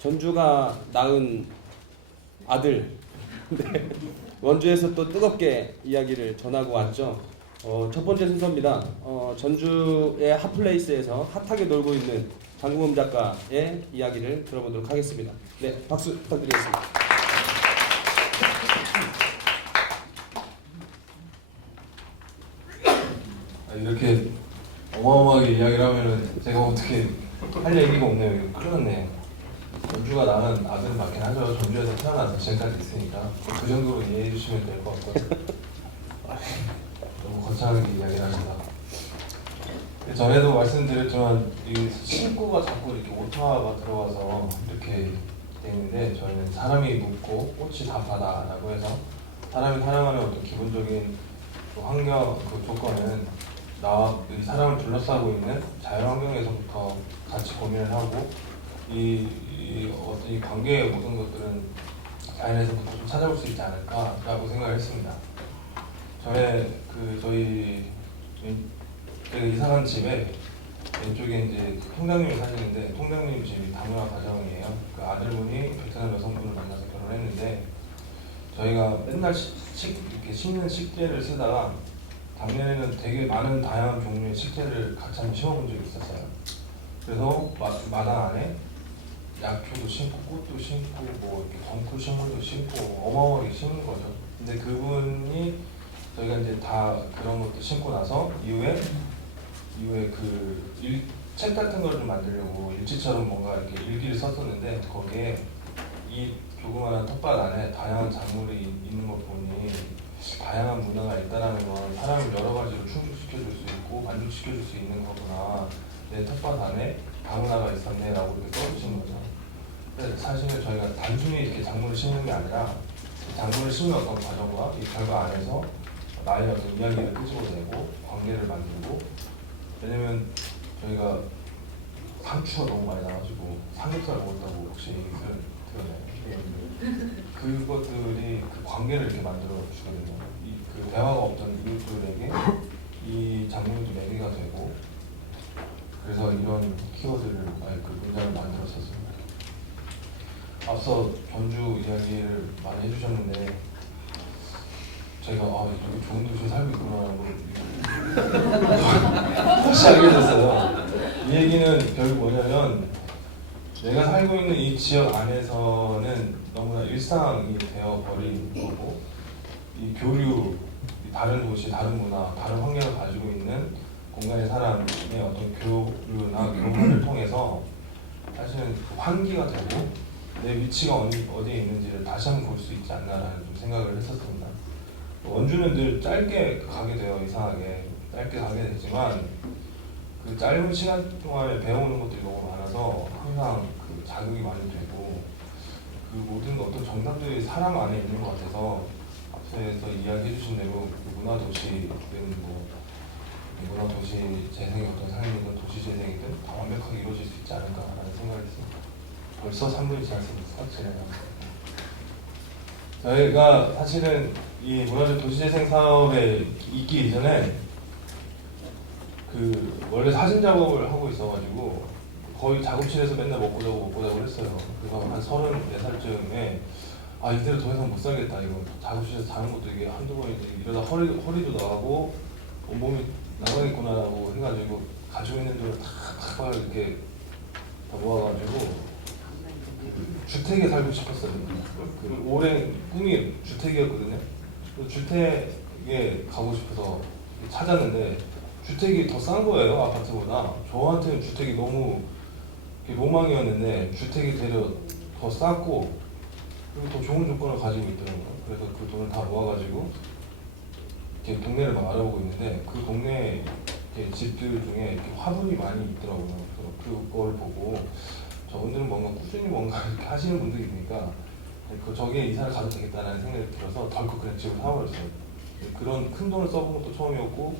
전주가 낳은 아들 네. 원주에서 또 뜨겁게 이야기를 전하고 왔죠. 첫 번째 순서입니다. 전주의 핫플레이스에서 핫하게 놀고 있는 장국음 작가의 이야기를 들어보도록 하겠습니다. 네, 박수 부탁드리겠습니다. 이렇게 어마어마하게 이야기를 하면은 제가 어떻게 할 얘기가 없네요. 이거 큰일 났네. 전주가 낳은 아들은 맞긴 하죠. 전주에서 태어나서 지금까지 있으니까 그 정도로 이해해 주시면 될 것 같거든요. 너무 거창하게 이야기를 하신다. 전에도 말씀드렸지만 이 신구가 자꾸 이렇게 오타가 들어와서 이렇게 돼 있는데, 저희는 사람이 묻고 꽃이 답하다라고 해서 사람이 살아가는 어떤 기본적인 그 환경, 그 조건은 나와 이 사람을 둘러싸고 있는 자연 환경에서부터 같이 고민을 하고 어떤 이 관계의 모든 것들은 자연에서부터 좀 찾아볼 수 있지 않을까라고 생각을 했습니다. 저희 이사간 집에 왼쪽에 이제 통장님이 사시는데, 통장님 집이 다문화 가정이에요. 그 아들분이 베트남 여성분을 만나서 결혼했는데, 저희가 맨날 이렇게 심는 식재를 쓰다가 작년에는 되게 많은 다양한 종류의 식재를 같이 한번 심어본 적이 있었어요. 그래서 마당 안에 약초도 심고 꽃도 심고 뭐 이렇게 덩쿨 식물도 심고 어마어마하게 심은 거죠. 근데 그분이 저희가 이제 다 그런 것도 심고 나서 이후에 책 같은 걸 좀 만들려고 일지처럼 뭔가 이렇게 일기를 썼었는데, 거기에 이 조그마한 텃밭 안에 다양한 작물이 있는 걸 보니 다양한 문화가 있다는 건 사람을 여러 가지로 충족시켜줄 수 있고 만족시켜줄 수 있는 거구나. 내 텃밭 안에 다문화가 있었네 라고 이렇게 써주신 거죠. 근데 사실은 저희가 단순히 이렇게 작물을 심는 게 아니라 작물을 심는 어떤 과정과 이 결과 안에서 나의 어떤 이야기를 끄집어내고 관계를 만들고, 왜냐면 저희가 상추가 너무 많이 나가지고 삼겹살 먹었다고 혹시 얘기를 들었나요? 그것들이 그 관계를 이렇게 만들어 주거든요. 그 대화가 없던 이웃들에게 이 작물도 매개가 되고, 그래서 이런 키워드를 그 문장을 만들었었습니다. 앞서 전주 이야기를 많이 해주셨는데, 제가 이렇게 좋은 도시에 살고 있구나라는 걸 다시 알게 됐어요. 이 얘기는 결국 뭐냐면, 내가 살고 있는 이 지역 안에서는 너무나 일상이 되어버린 거고, 이 교류, 다른 도시, 다른 문화, 다른 환경을 가지고 있는 공간의 사람의 어떤 교류나 교류를 통해서 사실은 환기가 되고 내 위치가 어디에 있는지를 다시 한번 볼 수 있지 않나라는 좀 생각을 했었습니다. 원주는 늘 짧게 가게 돼요. 이상하게 짧게 가게 되지만 그 짧은 시간 동안에 배우는 것들이 너무 많아서 항상 그 자극이 많이 되고, 그 모든 어떤 정답들이 사람 안에 있는 것 같아서 앞서서 이야기해 주신 대로 그 문화도시든 뭐 문화도시 재생의 어떤 삶이든 도시 재생이든 다 완벽하게 이루어질 수 있지 않을까라는 생각을 했습니다. 벌써 3분이 지났습니다. 지나요. 저희가 사실은 이 문화재 도시재생 사업에 있기 이전에 원래 사진 작업을 하고 있어가지고 거의 작업실에서 맨날 먹고 자고 했어요. 그래서 한 34살쯤에 이대로 더 이상 못 살겠다, 이거 작업실에서 자는 것도 이게 한두 번이지 이러다 허리도 나가고 온몸이 나가겠구나라고 해가지고 가지고 있는 돈을 다 이렇게 다 모아가지고 주택에 살고 싶었어요. 그 오랜 꿈이 주택이었거든요. 주택에 가고 싶어서 찾았는데 주택이 더 싼 거예요, 아파트보다. 저한테는 주택이 너무 로망이었는데 주택이 되려 더 쌌고, 그리고 더 좋은 조건을 가지고 있더라고요. 그래서 그 돈을 다 모아가지고 이렇게 동네를 막 알아보고 있는데, 그 동네 집들 중에 이렇게 화분이 많이 있더라고요. 그래서 그걸 보고 저분들은 꾸준히 뭔가 이렇게 하시는 분들이니까 저기에 이사를 가도 되겠다는 생각이 들어서 덜컥 그냥 집을 사버렸어요. 그런 큰 돈을 써본 것도 처음이었고,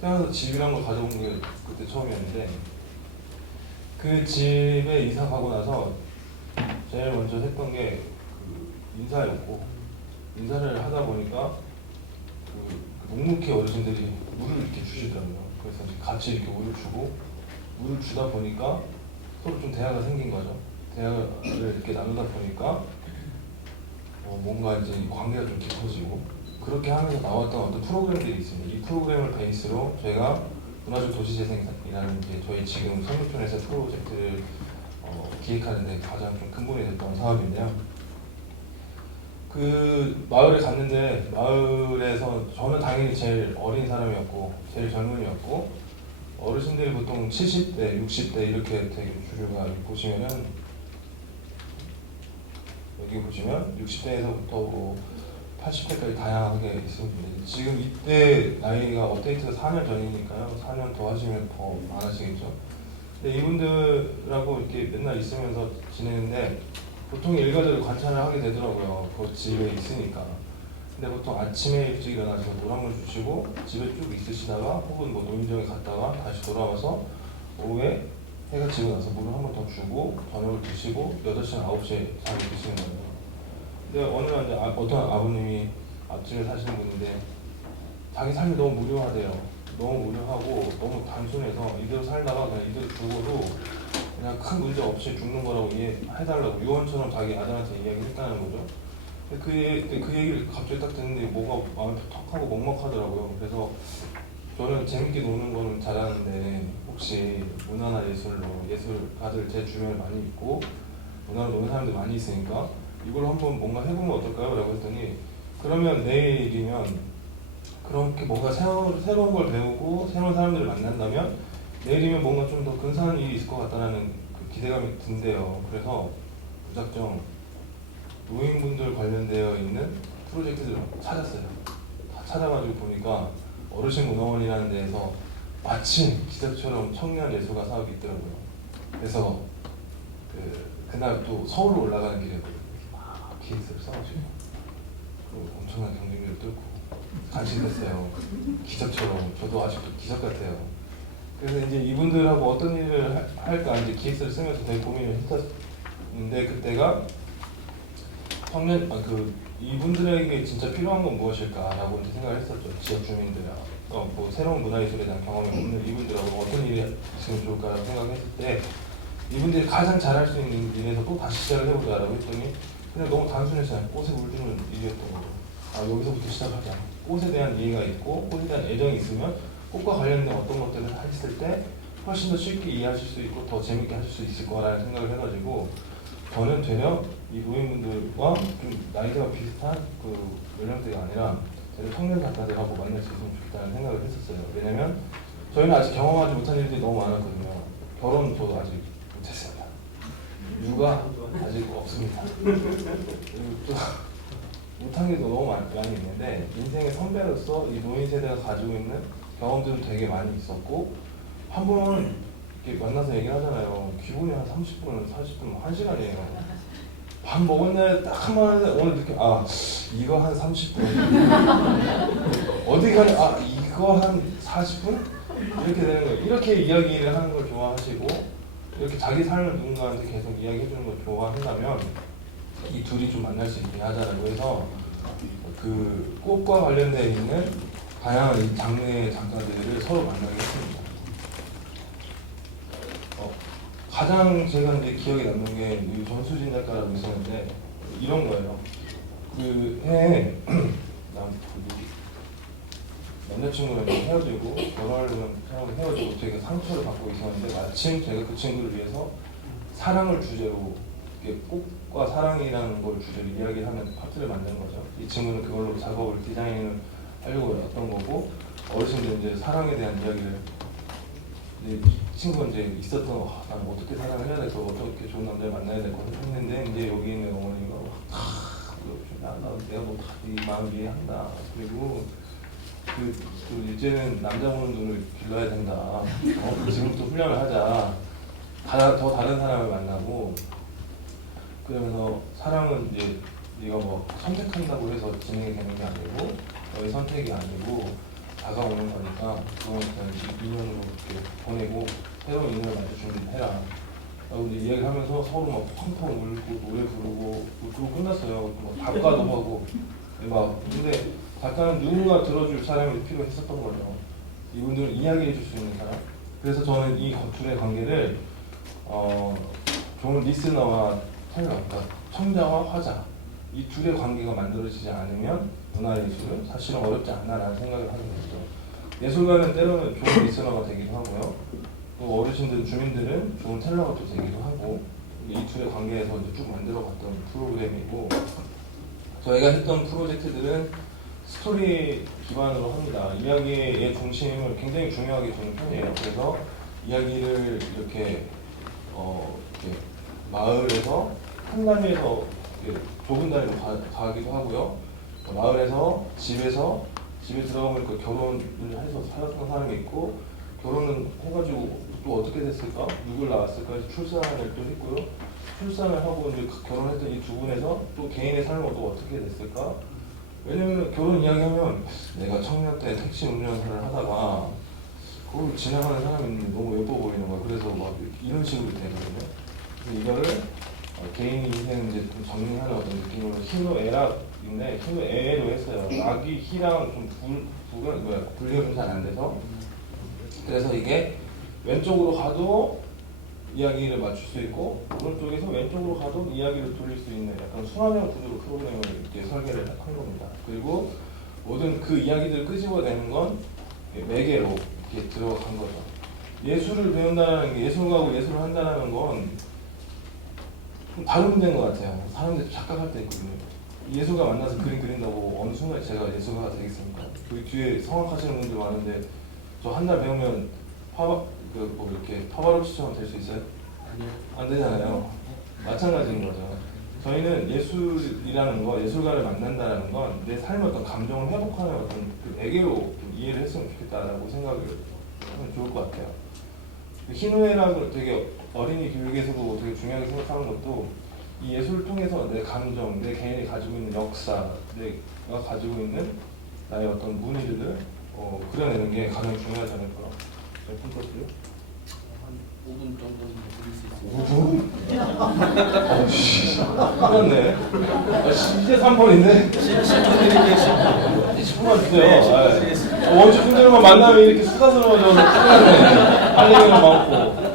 태어나서 집이란 걸 가져본 게 그때 처음이었는데, 그 집에 이사 가고 나서 제일 먼저 했던 게 인사였고, 인사를 하다 보니까 묵묵히 어르신들이 물을 이렇게 주시더라고요. 그래서 같이 이렇게 물을 주다 보니까 서로 좀 대화가 생긴 거죠. 대화를 이렇게 이렇게 나누다 보니까 뭔가 이제 관계가 좀 깊어지고 그렇게 하면서 나왔던 어떤 프로그램들이 있습니다. 이 프로그램을 베이스로 저희가 문화적 도시재생이라는 이제 저희 지금 성북촌에서 프로젝트를 기획하는 데 가장 좀 근본이 됐던 사업인데요. 그 마을에 갔는데 마을에서 저는 당연히 제일 어린 사람이었고 제일 젊은이였고 어르신들이 보통 70대, 60대 이렇게 되게 주류가 보시면은 여기 보시면 60대에서부터 80대까지 다양하게 있습니다. 지금 이때 나이가 업데이트가 4년 전이니까요. 4년 더 하시면 더 많으시겠죠. 근데 이분들하고 이렇게 맨날 있으면서 지내는데 보통 일가들을 관찰을 하게 되더라고요. 그 집에 있으니까. 근데 보통 아침에 일찍 일어나서 물 한 번 주시고 집에 쭉 있으시다가 혹은 뭐 노인정에 갔다가 다시 돌아와서 오후에 해가 지고 나서 물을 한 번 더 주고 저녁을 드시고 8시나 9시에 잠을 드시는 거예요. 근데 어느 날 이제 어떤 아버님이 앞집에 사시는 분인데 자기 삶이 너무 무료하대요. 너무 무료하고 너무 단순해서 이대로 살다가 그냥 이대로 죽어도 그냥 큰 문제 없이 죽는 거라고 이해해달라고 유언처럼 자기 아들한테 이야기했다는 거죠. 그 얘기를 갑자기 딱 듣는데 뭐가 마음에 턱하고 먹먹하더라고요. 그래서 저는 재밌게 노는 거는 잘하는데 혹시 문화나 예술가들 제 주변에 많이 있고 문화로 노는 사람들이 많이 있으니까 이걸 한번 뭔가 해보면 어떨까요? 라고 했더니 그러면 내일이면 그렇게 뭔가 새로운 걸 배우고 새로운 사람들을 만난다면 내일이면 뭔가 좀 더 근사한 일이 있을 것 같다는 그 기대감이 든대요. 그래서 무작정 노인분들 관련되어 있는 프로젝트들을 찾았어요. 다 찾아가지고 보니까 어르신 문화원이라는 데에서 마침 기적처럼 청년 예술가 사업이 있더라고요. 그래서 그날 또 서울로 올라가는 길에 막 기획서를 써가지고 엄청난 경쟁률을 뚫고 간신됐어요. 기적처럼. 저도 아직도 기적 같아요. 그래서 이제 이분들하고 어떤 일을 할까 이제 기획서를 쓰면서 되게 고민을 했었는데 그때가 이분들에게 진짜 필요한 건 무엇일까라고 이제 생각을 했었죠. 지역 주민들이랑 뭐 새로운 문화예술에 대한 경험이 없는 이분들하고 어떤 일이 있으면 좋을까라고 생각했을 때 이분들이 가장 잘할 수 있는 일에서 또 다시 시작을 해보자라고 했더니 그냥 너무 단순했어요. 꽃에 물 주는 일이었던 거죠. 여기서부터 시작하자. 꽃에 대한 이해가 있고 꽃에 대한 애정이 있으면 꽃과 관련된 어떤 것들을 했을 때 훨씬 더 쉽게 이해하실 수 있고 더 재밌게 하실 수 있을 거라는 생각을 해가지고 저는 되려 이 노인분들과 좀 나이대가 비슷한 그 연령대가 아니라 되려 청년 작가들하고 만날 수 있으면 좋겠다는 생각을 했었어요. 왜냐면 저희는 아직 경험하지 못한 일들이 너무 많았거든요. 결혼 저도 아직 못했습니다. 육아 아직 없습니다. 또 못한 게 너무 많이 있는데 인생의 선배로서 이 노인 세대가 가지고 있는 경험들은 되게 많이 있었고 한 번은 이렇게 만나서 얘기를 하잖아요. 기본이 한 30분, 40분, 1시간이에요. 밥 먹은 날 딱 한 번 하는데 오늘 느낌 이거 한 30분 어디 가냐 이거 한 40분? 이렇게 되는 거예요. 이렇게 이야기를 하는 걸 좋아하시고 이렇게 자기 삶을 누군가한테 계속 이야기해주는 걸 좋아한다면 이 둘이 좀 만날 수 있게 하자라고 해서 그 꽃과 관련되어 있는 다양한 장르의 작가들을 서로 만나게 했습니다. 가장 제가 이제 기억에 남는 게 전수진 작가라고 있었는데 이런 거예요. 그 해에 남자친구랑 헤어지고 결혼하려는 사람이 헤어지고 제가 상처를 받고 있었는데 마침 제가 그 친구를 위해서 사랑을 주제로 꽃과 사랑이라는 걸 주제로 이야기하는 파트를 만드는 거죠. 이 친구는 그걸로 작업을 디자인을 하려고 했던 거고 어르신들은 이제 사랑에 대한 이야기를 이 친구가 이제 있었던 나는 어떻게 사랑을 해야 될까 어떻게 좋은 남자를 만나야 될까 했는데 이제 여기 있는 어머니가 내가 뭐 네 마음 이해한다. 그리고 그 이제는 남자 보는 눈을 길러야 된다. 지금부터 훈련을 하자. 더 다른 사람을 만나고 그러면서 사랑은 이제 네가 뭐 선택한다고 해서 진행이 되는 게 아니고 너의 선택이 아니고 다가오는 거니까 그건 그냥 인연으로 이렇게 보내고 새로운 인연을 만들 준비를 해라. 라고 이제 이야기를 하면서 서로 막 펑펑 울고 노래 부르고 그러고 끝났어요. 뭐 작가도 하고 막 근데 작가는 누군가 들어줄 사람이 필요했었던 거죠. 이분들은 이야기해 줄 수 있는 사람. 그래서 저는 이 둘의 관계를 좋은 리스너와 컬러, 그러니까 청자와 화자 이 둘의 관계가 만들어지지 않으면 문화예술은 사실은 어렵지 않나라는 생각을 하게 됐죠. 예술가는 때로는 좋은 리스너가 되기도 하고요. 또 어르신들, 주민들은 좋은 텔러가 또 되기도 하고 이 둘의 관계에서 이제 쭉 만들어갔던 프로그램이고 저희가 했던 프로젝트들은 스토리 기반으로 합니다. 이야기의 중심을 굉장히 중요하게 두는 편이에요. 그래서 이야기를 이렇게 마을에서 한 단위에서 좁은 단위로 가기도 하고요. 마을에서 집에 들어가면 그 결혼을 해서 살았던 사람이 있고 결혼을 해가지고 또 어떻게 됐을까? 누굴 낳았을까? 해서 출산을 또 했고요. 출산을 하고 이제 결혼했던 이 두 분에서 또 개인의 삶은 또 어떻게 됐을까? 왜냐면 결혼 이야기하면 내가 청년 때 택시 운전사를 하다가 그걸 지나가는 사람이 있는데 너무 예뻐 보이는 거야. 그래서 막 이런 식으로 되거든요. 이거를 개인 인생 이제 좀 정리하는 어떤 느낌으로 희노애락인데 희노애애로 했어요. 악이 희랑 좀 분리가 좀 잘 안 돼서 그래서 이게 왼쪽으로 가도 이야기를 맞출 수 있고 오른쪽에서 왼쪽으로 가도 이야기를 돌릴 수 있는 약간 순환형 구조로 프로그램을 이렇게 설계를 한 겁니다. 그리고 모든 그 이야기들을 끄집어내는 건 매개로 이렇게 들어간 거죠. 예술을 배운다는 게 예술가고 예술을 한다는 건 좀 다른 문제인 것 같아요. 사람들이 착각할 때 있거든요. 예술가 만나서 그림 그린다고 어느 순간 제가 예술가가 되겠습니까? 그 뒤에 성악하시는 분들 많은데 저 한 달 배우면 이렇게 파바로치처럼 될 수 있어요? 아니요. 안 되잖아요. 마찬가지인 거죠. 저희는 예술이라는 거, 예술가를 만난다는 건 내 삶의 어떤 감정을 회복하는 어떤 그 매개로 좀 이해를 했으면 좋겠다라고 생각을 하면 좋을 것 같아요. 희노애락을 되게 어린이 교육에서도 되게 중요하게 생각하는 것도 이 예술을 통해서 내 감정, 내 개인이 가지고 있는 역사, 내가 가지고 있는 나의 어떤 문의들을 그려내는 게 가장 중요하지 않을까. 몇 분 떴어요? 한 5분 정도는 드릴 수 있어요. 5분? 끝났네. 이제 3번인데? 10분 드릴게요. 10분만 주세요. 원주 분들만 만나면 이렇게 수다스러워져서 끝났네. 할 얘기가 많고.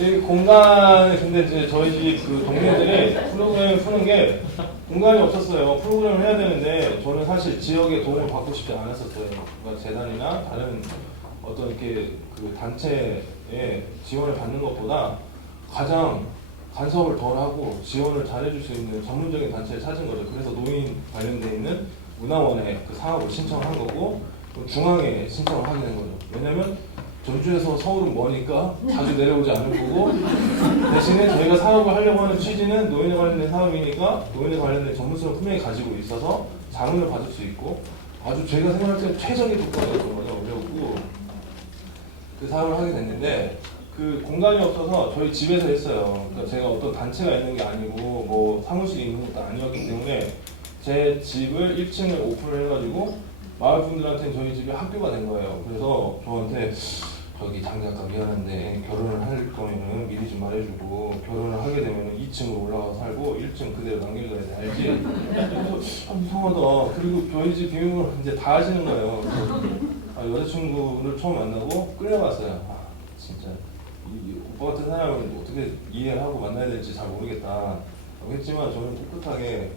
이 공간에 근데 이제 저희 집 그 동네들이 프로그램을 푸는 게 공간이 없었어요. 프로그램을 해야 되는데 저는 사실 지역에 도움을 받고 싶지 않았었어요. 그러니까 재단이나 다른 어떤 이렇게 그 단체에 지원을 받는 것보다 가장 간섭을 덜하고 지원을 잘해줄 수 있는 전문적인 단체를 찾은 거죠. 그래서 노인 관련돼 있는 문화원에 그 사업을 신청한 거고 또 중앙에 신청을 하게 된 거죠. 왜냐면 전주에서 서울은 머니까 자주 내려오지 않을 거고 대신에 저희가 사업을 하려고 하는 취지는 노인에 관련된 사업이니까 노인에 관련된 전문성을 분명히 가지고 있어서 자문을 받을 수 있고 아주 제가 생각할 때 최적의 조건이었던 거죠. 그래갖고 그 사업을 하게 됐는데 그 공간이 없어서 저희 집에서 했어요. 그러니까 제가 어떤 단체가 있는 게 아니고 뭐 사무실이 있는 것도 아니었기 때문에 제 집을 1층을 오픈을 해가지고 마을 분들한테는 저희 집이 학교가 된 거예요. 그래서 저한테 저기 장 작가 미안한데 결혼을 할 거면은 미리 좀 말해주고 결혼을 하게 되면은 2층으로 올라가서 살고 1층 그대로 남겨줘야 돼 알지? 그래서 이상하다. 그리고 저희 집 비밀을 이제 다 하시는 거예요. 그래서 여자친구를 처음 만나고 끌려갔어요. 진짜 이 오빠 같은 사람을 어떻게 이해를 하고 만나야 될지 잘 모르겠다. 했지만 저는 꿋꿋하게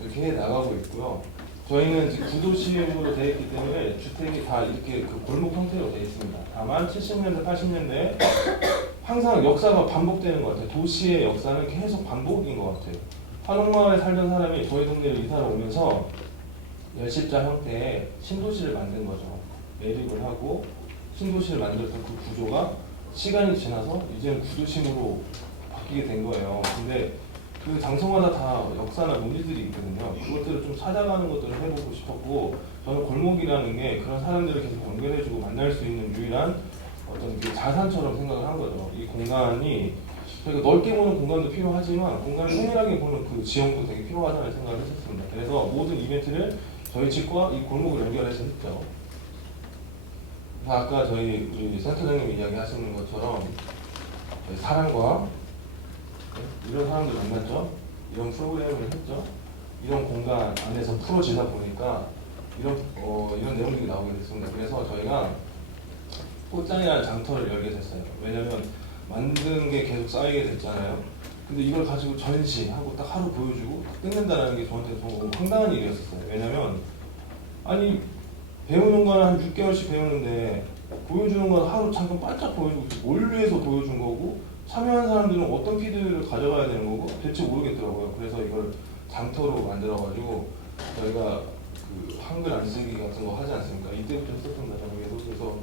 이렇게 해 나가고 있고요. 저희는 이제 구도심으로 되어 있기 때문에 주택이 다 이렇게 그 골목 형태로 되어 있습니다. 다만 70년대, 80년대에 항상 역사가 반복되는 것 같아요. 도시의 역사는 계속 반복인 것 같아요. 한옥마을에 살던 사람이 저희 동네로 이사를 오면서 열십자 형태의 신도시를 만든 거죠. 매립을 하고 신도시를 만들었던 그 구조가 시간이 지나서 이제는 구도심으로 바뀌게 된 거예요. 근데 그 장소마다 다 역사나 문제들이 있거든요. 그것들을 좀 찾아가는 것들을 해보고 싶었고 저는 골목이라는 게 그런 사람들을 계속 연결해주고 만날 수 있는 유일한 어떤 그 자산처럼 생각을 한 거죠. 이 공간이 저희가 넓게 보는 공간도 필요하지만 공간을 세밀하게 보는 그 지형도 되게 필요하다는 생각을 했었습니다. 그래서 모든 이벤트를 저희 집과 이 골목을 연결해서 했죠. 아까 저희 우리 센터장님이 이야기하시는 것처럼 사랑과 이런 사람들 만났죠. 이런 프로그램을 했죠. 이런 공간 안에서 풀어지다 보니까 이런 내용들이 나오게 됐습니다. 그래서 저희가 꽃장이라는 장터를 열게 됐어요. 왜냐면 만든 게 계속 쌓이게 됐잖아요. 근데 이걸 가지고 전시하고 딱 하루 보여주고 딱 끝낸다는 게 저한테 너무 황당한 일이었었어요. 왜냐면 아니 배우는 거는 한 6개월씩 배우는데 보여주는 건 하루 잠깐 반짝 보여주고 뭘 위해서 보여준 거고 참여한 사람들은 어떤 피드를 가져가야 되는 거고 대체 모르겠더라고요. 그래서 이걸 장터로 만들어가지고 저희가 그 한글 안 쓰기 같은 거 하지 않습니까? 이때부터 했었던 단어에서 그래서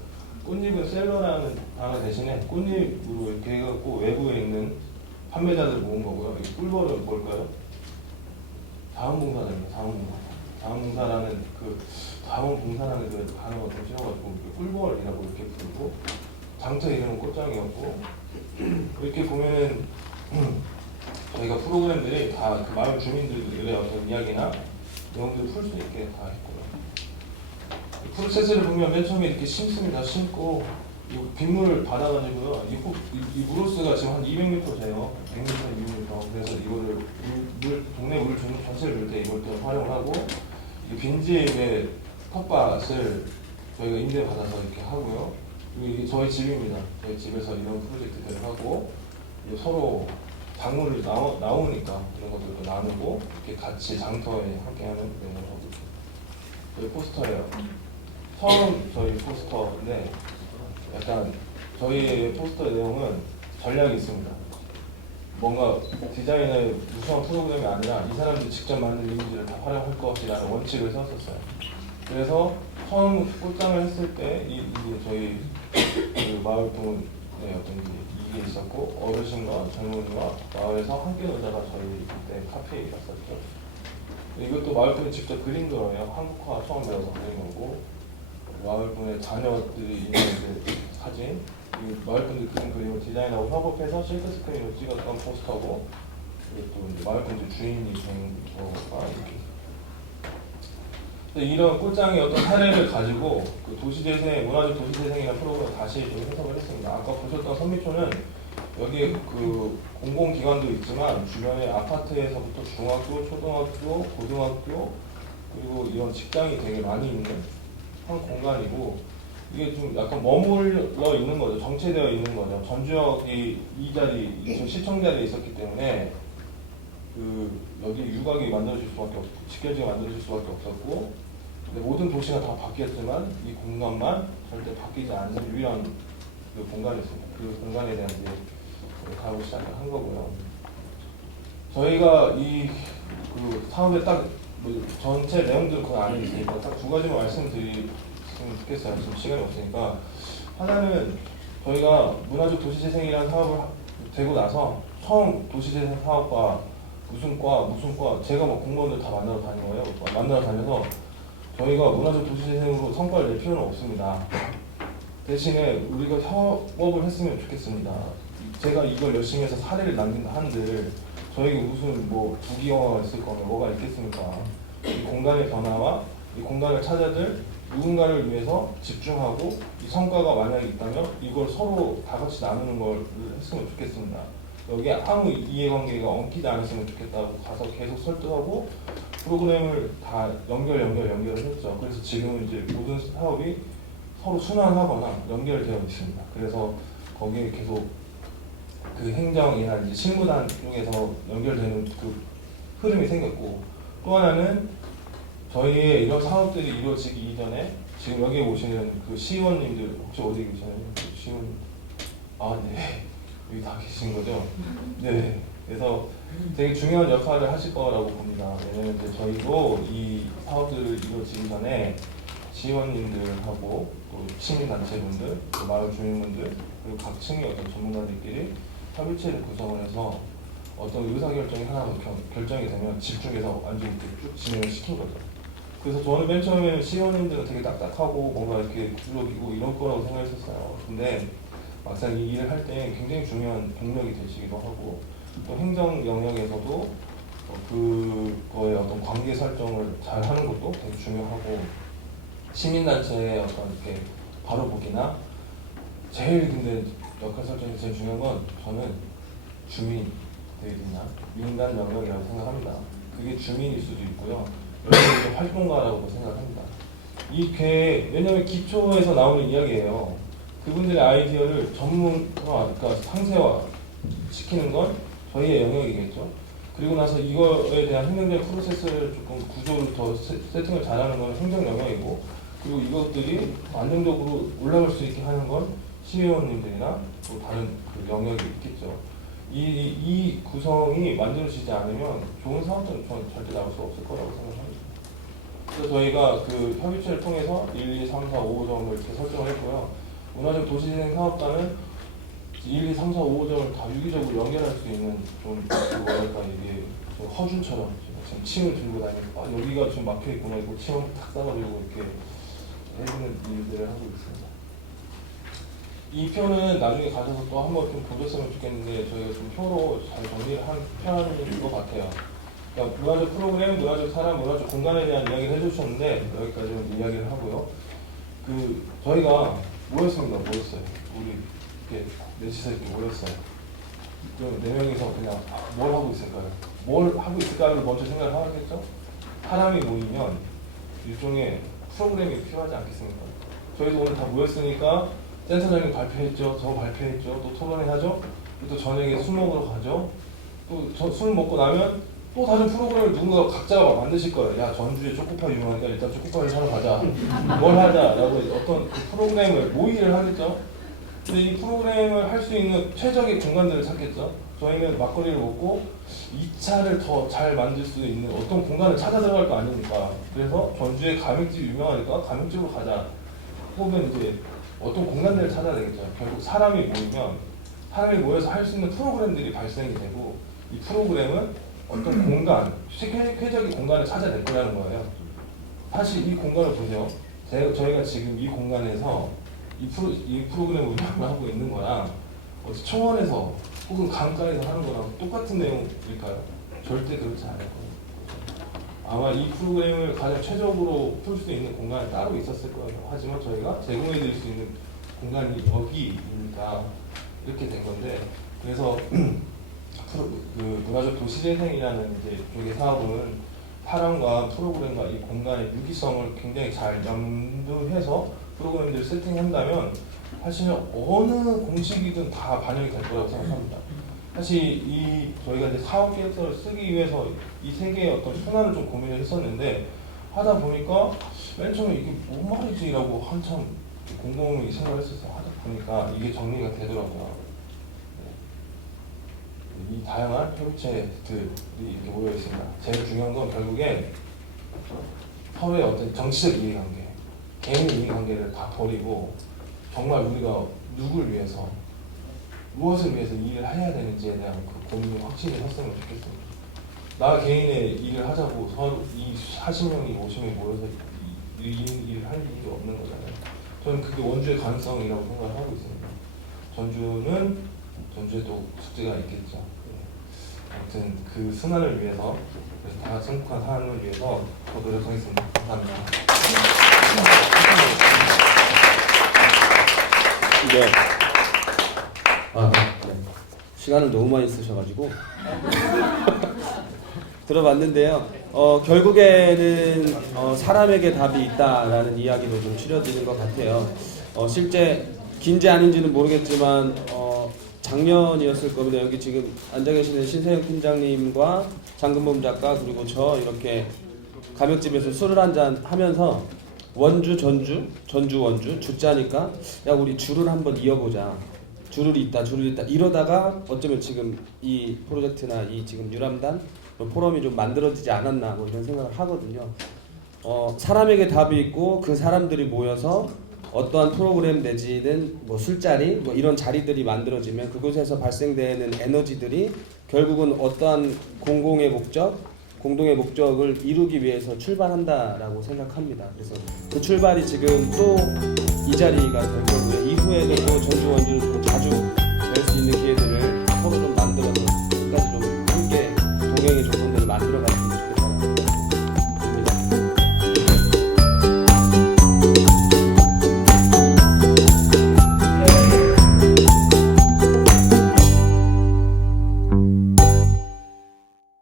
꽃잎은 셀러라는 단어 대신에 꽃잎으로 이렇게 해갖고 외부에 있는 판매자들을 모은 거고요. 이 꿀벌은 뭘까요? 자원봉사자입니다. 자원봉사. 자원봉사라는 그 자원봉사라는 그 단어가 좀 씌워가지고 꿀벌이라고 이렇게 부르고 장터 이름은 꽃장이었고 이렇게 보면은 저희가 프로그램들이 다 그 마을 주민들의 어떤 이야기나 내용들을 풀 수 있게 다 했고요. 프로세스를 보면 맨 처음에 이렇게 심습니다. 심고 이 빗물을 받아가지고요. 이 무로스가 지금 한 200m 돼요. 100m, 200m. 그래서 이거를 동네 물 전체를 물 때 이걸 또 활용을 하고 이 빈집의 텃밭을 저희가 임대 받아서 이렇게 하고요. 그리고 이게 저희 집입니다. 저희 집에서 이런 프로젝트들을 하고 서로 작물을 나오니까 이런 것들도 나누고 이렇게 같이 장터에 함께하는 내용을 하고 있습니다. 저희 포스터예요. 처음 저희 포스터인데 약간 저희 포스터의 내용은 전략이 있습니다. 뭔가 디자인의 무수한 프로그램이 아니라 이 사람들이 직접 만든 이미지를 다 활용할 것이라는 원칙을 세웠었어요. 그래서 처음 꽃장을 했을 때 이게 저희 그 마을 분의 어떤 이게 있었고 어르신과 젊은이와 마을에서 함께 놀자가 저희 그때 카페였었죠. 이것도 마을 분이 직접 그린 거예요. 한국화 처음 배워서 그린 거고 마을 분의 자녀들이 있는 사진, 마을 분들 그린 그림을 디자인하고 협업해서 실크 스크린으로 찍었던 포스터고 이것도 이제 마을 분들 주인이 된 거가 이렇게. 이런 꽃장의 어떤 사례를 가지고 그 도시재생, 문화적 도시재생이라는 프로그램을 다시 좀 해석을 했습니다. 아까 보셨던 선미촌은 여기에 그 공공기관도 있지만 주변에 아파트에서부터 중학교, 초등학교, 고등학교 그리고 이런 직장이 되게 많이 있는 한 공간이고 이게 좀 약간 머물러 있는 거죠. 정체되어 있는 거죠. 전주역이 이 자리, 지금 시청 자리에 있었기 때문에 그 여기 유곽이 만들어질 수밖에 없고 직결지가 만들어질 수밖에 없었고 근데 모든 도시가 다 바뀌었지만 이 공간만 절대 바뀌지 않는 유일한 그 공간이었습니다. 그 공간에 대한 이제 가고 시작을 한 거고요. 저희가 이 그 사업에 딱 뭐 전체 내용들은 그 안에 있으니까 딱 두 가지만 말씀드리면 좋겠어요. 지금 시간이 없으니까 하나는 저희가 문화적 도시재생이라는 사업을 되고 나서 처음 도시재생 사업과 무슨 과 제가 뭐 공무원들 다 만나러 다닌 거예요. 만나러 다녀서 저희가 문화적 도시재생으로 성과를 낼 필요는 없습니다. 대신에 우리가 협업을 했으면 좋겠습니다. 제가 이걸 열심히 해서 사례를 남긴다 한들 저에게 무슨 뭐 부귀영화가 있을 거면 뭐가 있겠습니까? 이 공간의 변화와 이 공간을 찾아들 누군가를 위해서 집중하고 이 성과가 만약에 있다면 이걸 서로 다 같이 나누는 걸 했으면 좋겠습니다. 여기에 아무 이해관계가 엉키지 않았으면 좋겠다고 가서 계속 설득하고 프로그램을 다 연결을 했죠. 그래서 지금은 이제 모든 사업이 서로 순환하거나 연결되어 있습니다. 그래서 거기에 계속 그 행정이나 이제 실무단 쪽에서 연결되는 그 흐름이 생겼고 또 하나는 저희의 이런 사업들이 이루어지기 이전에 지금 여기 오시는 그 시의원님들 혹시 어디 계시나요? 시의원 네 여기 다 계신 거죠? 네. 그래서 되게 중요한 역할을 하실 거라고 봅니다. 왜냐면 이제 저희도 이 사업들을 이루어지기 전에 시의원님들하고 또 시민단체분들, 또 마을 주민분들 그리고 각 층의 어떤 전문가들끼리 협의체를 구성을 해서 어떤 의사결정이 하나 결정이 되면 집중해서 완전히 쭉 진행을 시킨 거죠. 그래서 저는 맨 처음에는 시의원님들은 되게 딱딱하고 뭔가 이렇게 구석이고 이런 거라고 생각했었어요. 근데 막상 이 일을 할 때 굉장히 중요한 동력이 되시기도 하고 또 행정 영역에서도 그거의 어떤 관계 설정을 잘 하는 것도 되게 중요하고 시민단체의 어떤 이렇게 바로보기나 제일 근데 역할 설정이 제일 중요한 건 저는 주민들이나 민간 영역이라고 생각합니다. 그게 주민일 수도 있고요. 여러분들 활동가라고도 생각합니다. 왜냐면 기초에서 나오는 이야기예요. 그분들의 아이디어를 전문화, 그러니까 상세화 시키는 건 저희의 영역이겠죠. 그리고 나서 이거에 대한 행정적인 프로세스를 조금 구조를 더 세팅을 잘하는 건 행정 영역이고, 그리고 이것들이 안정적으로 올라갈 수 있게 하는 건 시의원님들이나 또 다른 그 영역이 있겠죠. 이 구성이 만들어지지 않으면 좋은 사업자는 저는 절대 나올 수 없을 거라고 생각합니다. 그래서 저희가 그 협의체를 통해서 1, 2, 3, 4, 5점을 이렇게 설정을 했고요. 문화적 도시진행 사업자는 1, 2, 3, 4, 5점을 다 유기적으로 연결할 수 있는 좀 뭐랄까 이게 좀 허준처럼 지금 침을 들고 다니고 여기가 좀 막혀 있구나 이거 침을 탁 싸가지고 이렇게 해주는 일들을 하고 있습니다. 이 표는 나중에 가셔서 또 한번 좀 보셨으면 좋겠는데 저희가 좀 표로 잘 정리를 한 편인 것 같아요. 그러니까 문화적 프로그램, 문화적 사람, 문화적 공간에 대한 이야기를 해주셨는데 여기까지 이야기를 하고요. 그 저희가 모였습니다. 우리 이렇게 넷이서 이렇게 모였어요. 그럼 네 명이서 그냥 뭘 하고 있을까요? 뭘 하고 있을까를 먼저 생각을 하겠죠? 사람이 모이면 일종의 프로그램이 필요하지 않겠습니까? 저희도 오늘 다 모였으니까 센터장님 발표했죠, 저 발표했죠, 또 토론회하죠, 또 저녁에 술 먹으러 가죠. 또 술 먹고 나면 또 다른 프로그램을 누군가 각자가 만드실 거예요. 야, 전주에 초코파이 유명하니까 일단 초코파이 사러 가자. 뭘 하자라고 어떤 그 프로그램을 모의를 하겠죠. 근데 이 프로그램을 할 수 있는 최적의 공간들을 찾겠죠. 저희는 막걸리를 먹고 2차를 더 잘 만들 수 있는 어떤 공간을 찾아 들어갈 거 아닙니까? 그래서 전주에 가맥집 유명하니까 가맥집으로 가자. 혹은 이제 어떤 공간들을 찾아야 되겠죠. 결국 사람이 모여서 할 수 있는 프로그램들이 발생이 되고, 이 프로그램은 어떤 공간, 쾌적의 공간을 찾아낼 거라는 거예요. 사실 이 공간을 보세요. 저희가 지금 이 공간에서 이 프로그램을 운영을 하고 있는 거랑 어디 청원에서 혹은 강가에서 하는 거랑 똑같은 내용일까요? 절대 그렇지 않을 거예요. 아마 이 프로그램을 가장 최적으로 풀 수 있는 공간이 따로 있었을 거예요. 하지만 저희가 제공해 드릴 수 있는 공간이 여기입니다. 이렇게 된 건데, 그래서 그 문화적 도시재생이라는 이제 쪽의 사업은 사람과 프로그램과 이 공간의 유기성을 굉장히 잘 염두해서 프로그램들을 세팅한다면 사실 어느 공식이든 다 반영이 될 거라고 생각합니다. 사실 저희가 이제 사업 계획서를 쓰기 위해서 이 세 개의 어떤 순환을 좀 고민을 했었는데, 하다 보니까 맨 처음에 이게 뭔 말이지라고 한참 곰곰이 생각을 했었어요. 하다 보니까 이게 정리가 되더라고요. 이 다양한 협의체들이 이렇게 모여 있습니다. 제일 중요한 건 결국에 서로의 어떤 정치적 이해관계, 개인 이해관계를 다 버리고 정말 우리가 누굴 위해서, 무엇을 위해서 일을 해야 되는지에 대한 그 고민을 확실히 했으면 좋겠습니다. 나 개인의 일을 하자고 서로 이 40명이 50명이 모여서 이 일을 할 일이 없는 거잖아요. 저는 그게 원주의 가능성이라고 생각을 하고 있습니다. 전주에 또 숙제가 있겠죠. 아무튼 그 순환을 위해서, 그래서 다 같이 행복한 삶을 위해서 더 노력하겠습니다. 감사합니다. 네. 네. 시간을 너무 많이 쓰셔가지고 들어봤는데요. 결국에는 사람에게 답이 있다라는 이야기로 좀 추려지는 것 같아요. 실제 긴지 아닌지는 모르겠지만 작년이었을 겁니다. 여기 지금 앉아 계시는 신세영 팀장님과 장근범 작가 그리고 저 이렇게 가맥집에서 술을 한잔 하면서 원주 주자니까 야 우리 줄을 한번 이어보자. 줄을 잇다 이러다가 어쩌면 지금 이 프로젝트나 이 지금 유람단 포럼이 좀 만들어지지 않았나 뭐 이런 생각을 하거든요. 사람에게 답이 있고 그 사람들이 모여서 어떠한 프로그램 내지는 뭐 술자리 뭐 이런 자리들이 만들어지면 그곳에서 발생되는 에너지들이 결국은 어떠한 공동의 목적을 이루기 위해서 출발한다라고 생각합니다. 그래서 그 출발이 지금 또 이 자리가 될 거고요. 이후에도 또 전주 원주를 좀 자주 뵐 수 있는 기회들을 서로 좀 만들어서 끝까지 좀 함께 동행의 조건들을 만들어갈 수